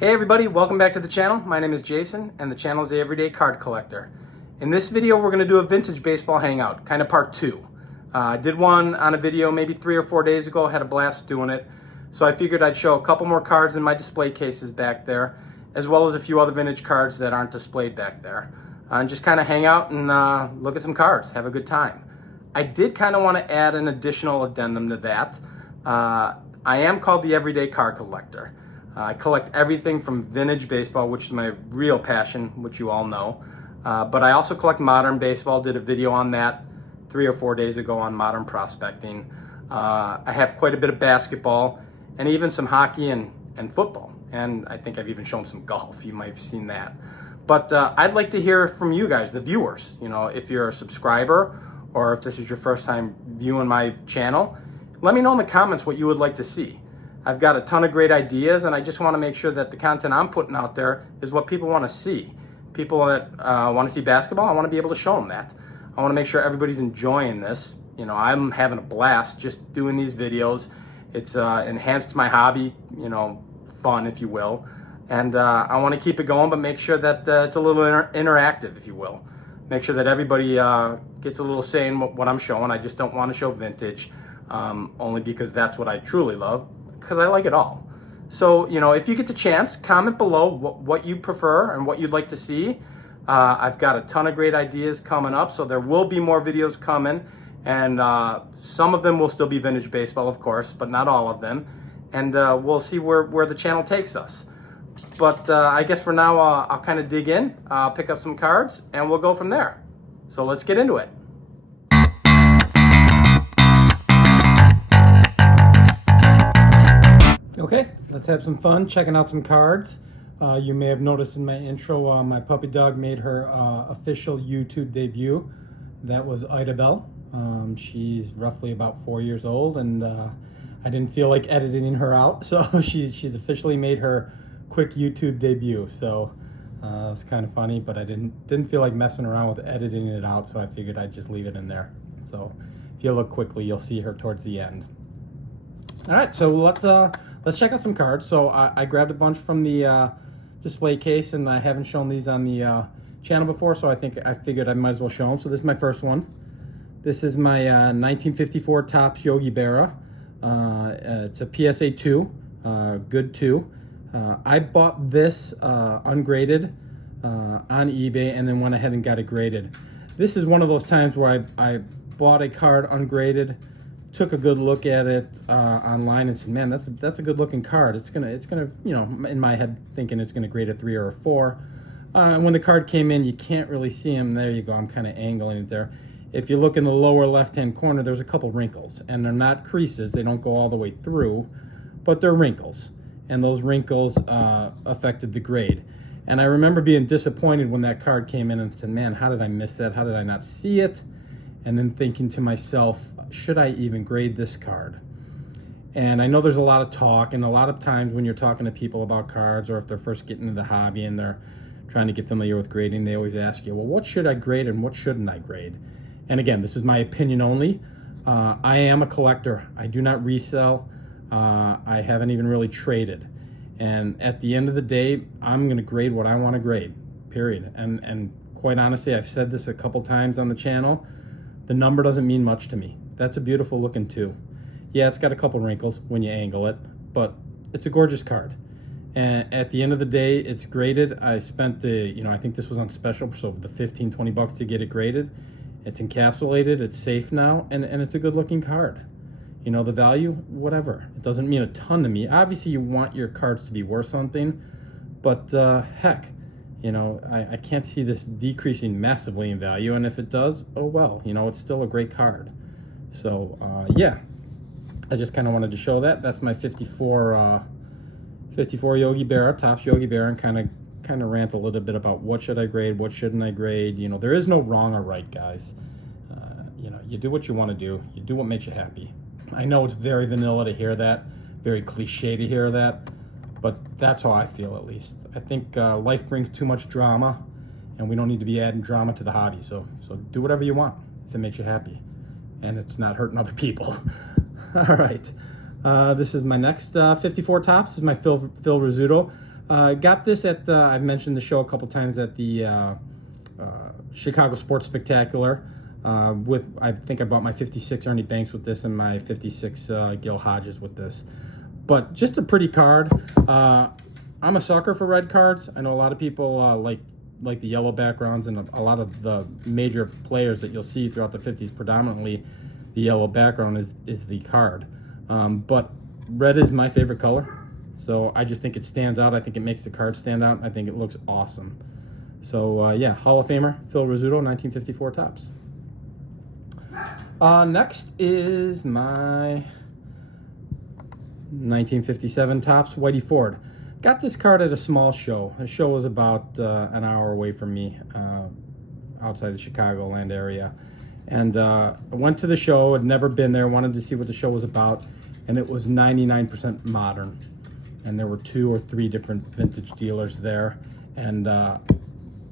Hey everybody, welcome back to the channel. My name is Jason and the channel is the Everyday Card Collector. In this video we're going to do a vintage baseball hangout, kind of part 2. I did one on a video maybe 3 or 4 days ago, had a blast doing it. So I figured I'd show a couple more cards in my display cases back there, as well as a few other vintage cards that aren't displayed back there. And just kind of hang out and look at some cards, have a good time. I did kind of want to add an additional addendum to that. I am called the Everyday Card Collector. I collect everything from vintage baseball, which is my real passion, which you all know. But I also collect modern baseball, did a video on that 3 or 4 days ago on modern prospecting. I have quite a bit of basketball and even some hockey and football. And I think I've even shown some golf, you might have seen that. But I'd like to hear from you guys, the viewers. You know, if you're a subscriber or if this is your first time viewing my channel, let me know in the comments what you would like to see. I've got a ton of great ideas and I just want to make sure that the content I'm putting out there is what people want to see. People that want to see basketball, I want to be able to show them that. I want to make sure everybody's enjoying this. You know, I'm having a blast just doing these videos. It's enhanced my hobby, you know, fun, if you will. And I want to keep it going, but make sure that it's a little interactive, if you will. Make sure that everybody gets a little say in what I'm showing. I just don't want to show vintage, only because that's what I truly love, because I like it all. So, you know, if you get the chance, comment below what you prefer and what you'd like to see. I've got a ton of great ideas coming up, so there will be more videos coming. And some of them will still be vintage baseball, of course, but not all of them. And we'll see where the channel takes us. But I guess for now, I'll kind of dig in, pick up some cards, and we'll go from there. So let's get into it. Okay, let's have some fun checking out some cards. You may have noticed in my intro, my puppy dog made her official YouTube debut. That was Ida Bell. She's roughly about 4 years old, and I didn't feel like editing her out, so she's officially made her quick YouTube debut. So it's kind of funny, but I didn't feel like messing around with editing it out, so I figured I'd just leave it in there. So if you look quickly, you'll see her towards the end. All right, so let's check out some cards. So I grabbed a bunch from the display case, and I haven't shown these on the channel before, so I figured I might as well show them. So this is my first one. This is my 1954 Topps Yogi Berra. It's a PSA 2, good 2. I bought this ungraded on eBay and then went ahead and got it graded. This is one of those times where I bought a card ungraded, took a good look at it online and said, man, that's a good looking card. It's gonna, you know, in my head thinking it's gonna grade a 3 or a 4. And when the card came in, you can't really see them. There you go, I'm kind of angling it there. If you look in the lower left-hand corner, there's a couple wrinkles, and they're not creases. They don't go all the way through, but they're wrinkles. And those wrinkles affected the grade. And I remember being disappointed when that card came in and said, man, how did I miss that? How did I not see it? And then thinking to myself, should I even grade this card? And I know there's a lot of talk, and a lot of times when you're talking to people about cards, or if they're first getting into the hobby and they're trying to get familiar with grading, they always ask you, well, what should I grade and what shouldn't I grade? And again, this is my opinion only. I am a collector. I do not resell. I haven't even really traded. And at the end of the day, I'm gonna grade what I wanna grade, period. And quite honestly, I've said this a couple times on the channel, the number doesn't mean much to me. That's a beautiful looking 2. Yeah, it's got a couple wrinkles when you angle it, but it's a gorgeous card. And at the end of the day, it's graded. I spent the, you know, I think this was on special, so the 15, 20 bucks to get it graded. It's encapsulated, it's safe now, and it's a good looking card. You know, the value, whatever. It doesn't mean a ton to me. Obviously, you want your cards to be worth something, but heck, you know, I can't see this decreasing massively in value, and if it does, oh well, you know, it's still a great card. So, yeah, I just kind of wanted to show that. That's my 54 Yogi Berra, Topps Yogi Berra, and kind of rant a little bit about what should I grade, what shouldn't I grade. You know, there is no wrong or right, guys. You know, you do what you want to do. You do what makes you happy. I know it's very vanilla to hear that, very cliche to hear that, but that's how I feel, at least. I think life brings too much drama, and we don't need to be adding drama to the hobby. So do whatever you want if it makes you happy, and it's not hurting other people. All right. This is my next 54 Topps. This is my Phil Rizzuto. Got this at, I've mentioned the show a couple times at the Chicago Sports Spectacular. I think I bought my 56 Ernie Banks with this and my 56 Gil Hodges with this. But just a pretty card. I'm a sucker for red cards. I know a lot of people like the yellow backgrounds, and a lot of the major players that you'll see throughout the 50s, predominantly the yellow background is the card. But red is my favorite color. So I just think it stands out. I think it makes the card stand out. I think it looks awesome. So yeah, Hall of Famer Phil Rizzuto, 1954 Topps. Next is my 1957 Topps Whitey Ford. Got this card at a small show. The show was about an hour away from me, outside the Chicagoland area. And I went to the show, had never been there, wanted to see what the show was about, and it was 99% modern. And there were 2 or 3 different vintage dealers there. And,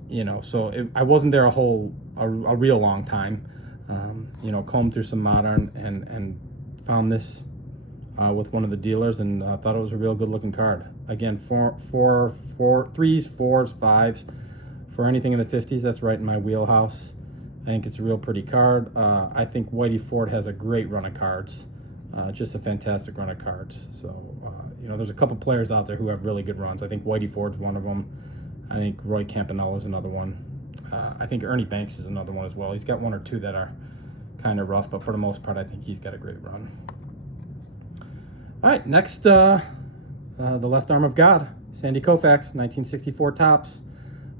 you know, so I wasn't there a real long time. You know, combed through some modern and found this with one of the dealers, and thought it was a real good looking card. Again, 3s, 4s, 5s. For anything in the 50s, that's right in my wheelhouse. I think it's a real pretty card. I think Whitey Ford has a great run of cards. Just a fantastic run of cards. So, you know, there's a couple players out there who have really good runs. I think Whitey Ford's one of them. I think Roy Campanella is another one. I think Ernie Banks is another one as well. He's got 1 or 2 that are kind of rough, but for the most part, I think he's got a great run. All right, next, the left arm of God, Sandy Koufax, 1964 Topps.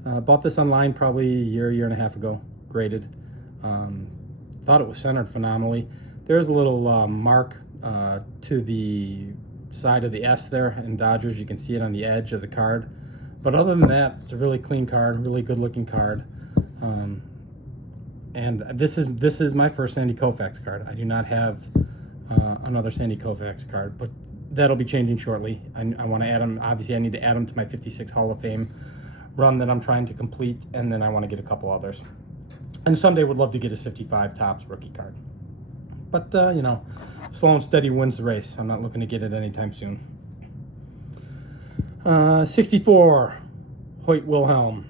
Bought this online probably a year and a half ago, graded. Thought it was centered phenomenally. There's a little mark to the side of the S there in Dodgers. You can see it on the edge of the card. But other than that, it's a really clean card, really good looking card. And this is my first Sandy Koufax card. I do not have another Sandy Koufax card, but that'll be changing shortly. I want to add him. Obviously, I need to add him to my 56 Hall of Fame run that I'm trying to complete, and then I want to get a couple others. And someday would love to get his 55 Topps rookie card. But, you know, slow and steady wins the race. I'm not looking to get it anytime soon. 64, Hoyt Wilhelm.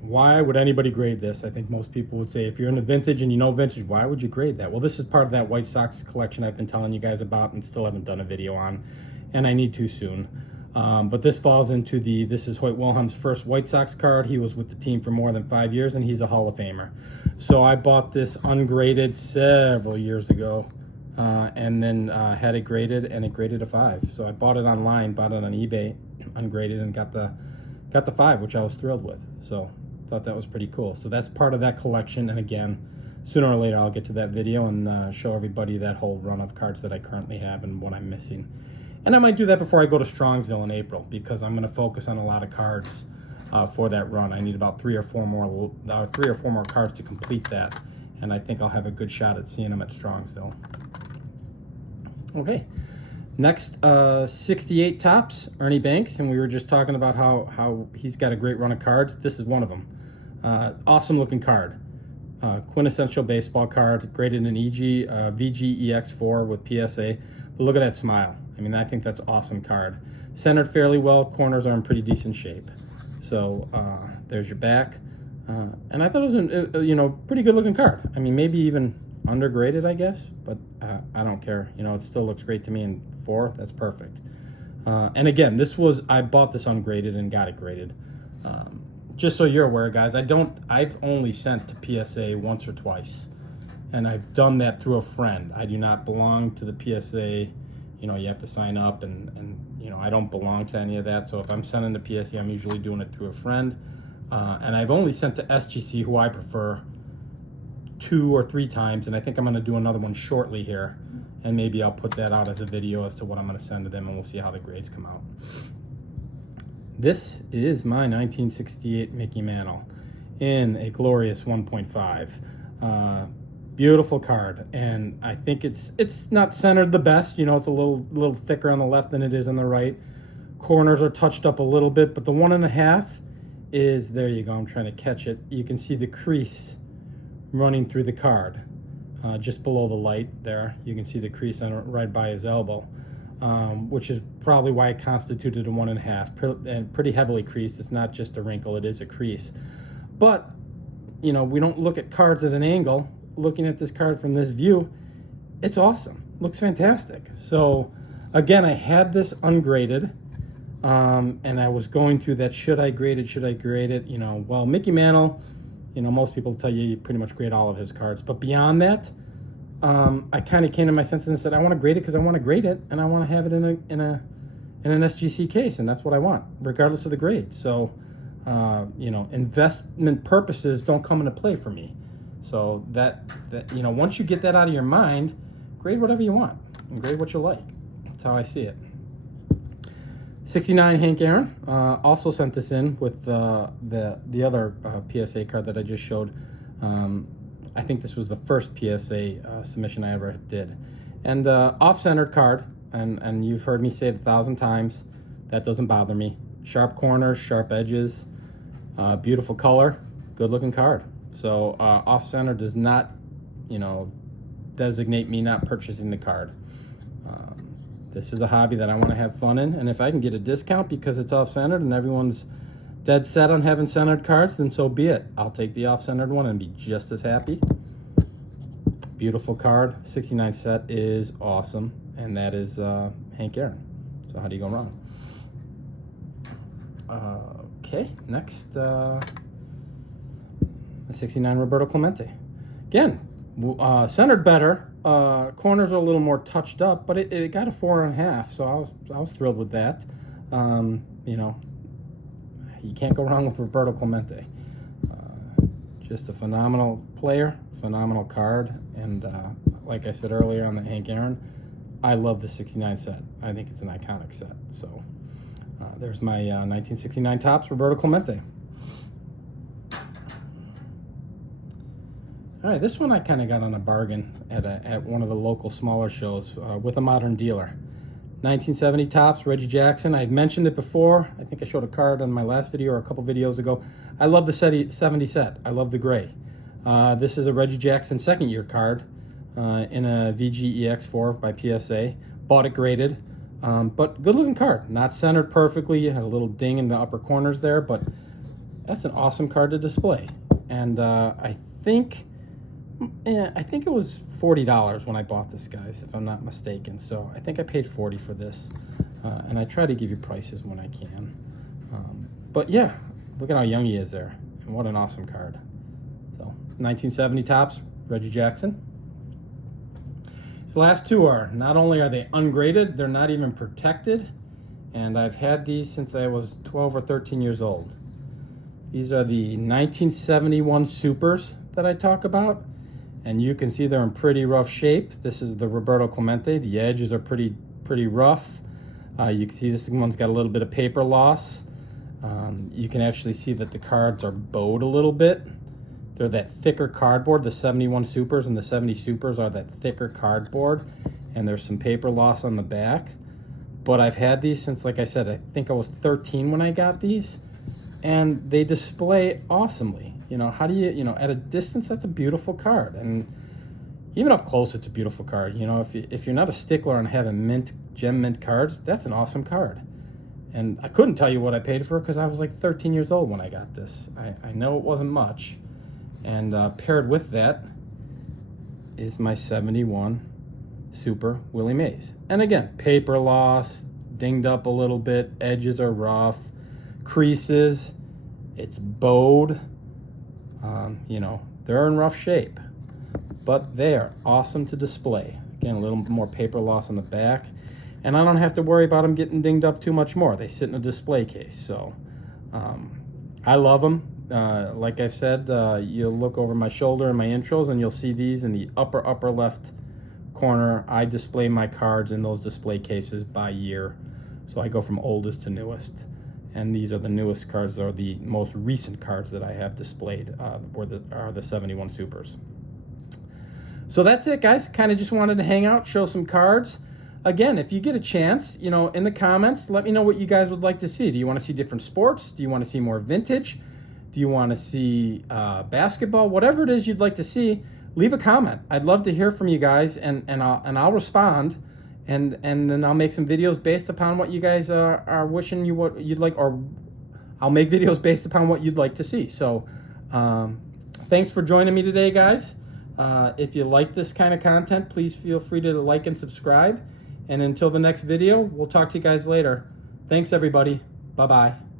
Why would anybody grade this? I think most people would say, if you're into vintage and you know vintage, why would you grade that? Well, this is part of that White Sox collection I've been telling you guys about and still haven't done a video on, and I need to soon. But this falls into this is Hoyt Wilhelm's first White Sox card. He was with the team for more than 5 years, and he's a Hall of Famer. So I bought this ungraded several years ago, and then had it graded, and it graded a 5. So I bought it online, bought it on eBay, ungraded, and got the 5, which I was thrilled with. So thought that was pretty cool. So that's part of that collection, and again, sooner or later I'll get to that video and show everybody that whole run of cards that I currently have and what I'm missing. And I might do that before I go to Strongsville in April, because I'm going to focus on a lot of cards for that run. I need about 3 or 4 more cards to complete that, and I think I'll have a good shot at seeing them at Strongsville. Okay, next, 68 Topps, Ernie Banks, and we were just talking about how he's got a great run of cards. This is one of them. Awesome looking card. Quintessential baseball card, graded in VGEX4 with PSA. But look at that smile. I mean, I think that's an awesome card. Centered fairly well, corners are in pretty decent shape. So there's your back. And I thought it was a pretty good looking card. I mean, maybe even undergraded, I guess, but I don't care. You know, it still looks great to me, and 4, that's perfect. And again, I bought this ungraded and got it graded. Just so you're aware, guys, I've only sent to PSA once or twice, and I've done that through a friend. I do not belong to the PSA. You know, you have to sign up, and you know, I don't belong to any of that. So if I'm sending to PSA, I'm usually doing it through a friend. And I've only sent to SGC, who I prefer, 2 or 3 times, and I think I'm going to do another one shortly here, and maybe I'll put that out as a video as to what I'm going to send to them, and we'll see how the grades come out. This is my 1968 Mickey Mantle in a glorious 1.5. Beautiful card, and I think it's not centered the best. You know, it's a little thicker on the left than it is on the right. Corners are touched up a little bit, but the 1.5 is, there you go, I'm trying to catch it. You can see the crease running through the card, just below the light there. You can see the crease right by his elbow. which is probably why it constituted a 1.5, and pretty heavily creased. It's not just a wrinkle, it is a crease. But, you know, we don't look at cards at an angle. Looking at this card from this view, it's awesome. Looks fantastic. So, again, I had this ungraded, and I was going through that, should I grade it, should I grade it? You know, well, Mickey Mantle, you know, most people tell you pretty much grade all of his cards. But beyond that, I kind of came to my senses and said, I want to grade it because I want to grade it, and I want to have it in an SGC case, and that's what I want, regardless of the grade. So, you know, investment purposes don't come into play for me. So that you know, once you get that out of your mind, grade whatever you want and grade what you like. That's how I see it. 69 Hank Aaron also sent this in with the other PSA card that I just showed. I think this was the first PSA submission I ever did. And off-centered card, and you've heard me say it 1,000 times, that doesn't bother me. Sharp corners, sharp edges, beautiful color, good-looking card. So off-center does not, you know, designate me not purchasing the card. This is a hobby that I want to have fun in, and if I can get a discount because it's off-centered and everyone's dead set on having centered cards, then so be it. I'll take the off-centered one and be just as happy. Beautiful card. 69 set is awesome, and that is Hank Aaron. So how do you go wrong? Okay, next, the 69 Roberto Clemente. Again, centered better. Corners are a little more touched up, but it got a 4.5, so I was thrilled with that. You know, you can't go wrong with Roberto Clemente. Just a phenomenal player, phenomenal card, and like I said earlier on the Hank Aaron, I love the 69 set. I think it's an iconic set. So there's my 1969 Topps Roberto Clemente. All right, this one I kind of got on a bargain at one of the local smaller shows with a modern dealer. 1970 Topps, Reggie Jackson. I mentioned it before. I think I showed a card on my last video or a couple videos ago. I love the 70 set. I love the gray. This is a Reggie Jackson second year card in a VGEX4 by PSA. Bought it graded, but good looking card. Not centered perfectly. Had a little ding in the upper corners there, but that's an awesome card to display. And I think it was $40 when I bought this, guys, if I'm not mistaken. So I think I paid $40 for this, and I try to give you prices when I can. But yeah, look at how young he is there, and what an awesome card. So 1970 Topps, Reggie Jackson. These last two are, not only are they ungraded, they're not even protected, and I've had these since I was 12 or 13 years old. These are the 1971 Supers that I talk about. And you can see they're in pretty rough shape. This is the Roberto Clemente. The edges are pretty rough. You can see this one's got a little bit of paper loss. You can actually see that the cards are bowed a little bit. They're that thicker cardboard. The 71 Supers and the 70 Supers are that thicker cardboard. And there's some paper loss on the back. But I've had these since, like I said, I think I was 13 when I got these. And they display awesomely. You know, how do you know, at a distance, that's a beautiful card. And even up close, it's a beautiful card. You know, if you're not a stickler on having gem mint cards, that's an awesome card. And I couldn't tell you what I paid for it because I was like 13 years old when I got this. I know it wasn't much. And paired with that is my 71 Super Willie Mays. And again, paper loss, dinged up a little bit, edges are rough, creases, it's bowed. You know, they're in rough shape, but they are awesome to display. Again, a little more paper loss on the back, and I don't have to worry about them getting dinged up too much more. They sit in a display case, so I love them. Like I've said, you'll look over my shoulder in my intros, and you'll see these in the upper left corner. I display my cards in those display cases by year, so I go from oldest to newest. And these are the newest cards, or the most recent cards that I have displayed, are the 71 Supers. So that's it, guys. Kind of just wanted to hang out, show some cards. Again, if you get a chance, you know, in the comments, let me know what you guys would like to see. Do you want to see different sports? Do you want to see more vintage? Do you want to see basketball? Whatever it is you'd like to see, leave a comment. I'd love to hear from you guys, and I'll respond. and then I'll make some videos based upon what you guys are wishing what you'd like, or I'll make videos based upon what you'd like to see. So thanks for joining me today, guys. If you like this kind of content, please feel free to like and subscribe. And until the next video, we'll talk to you guys later. Thanks, everybody. Bye-bye.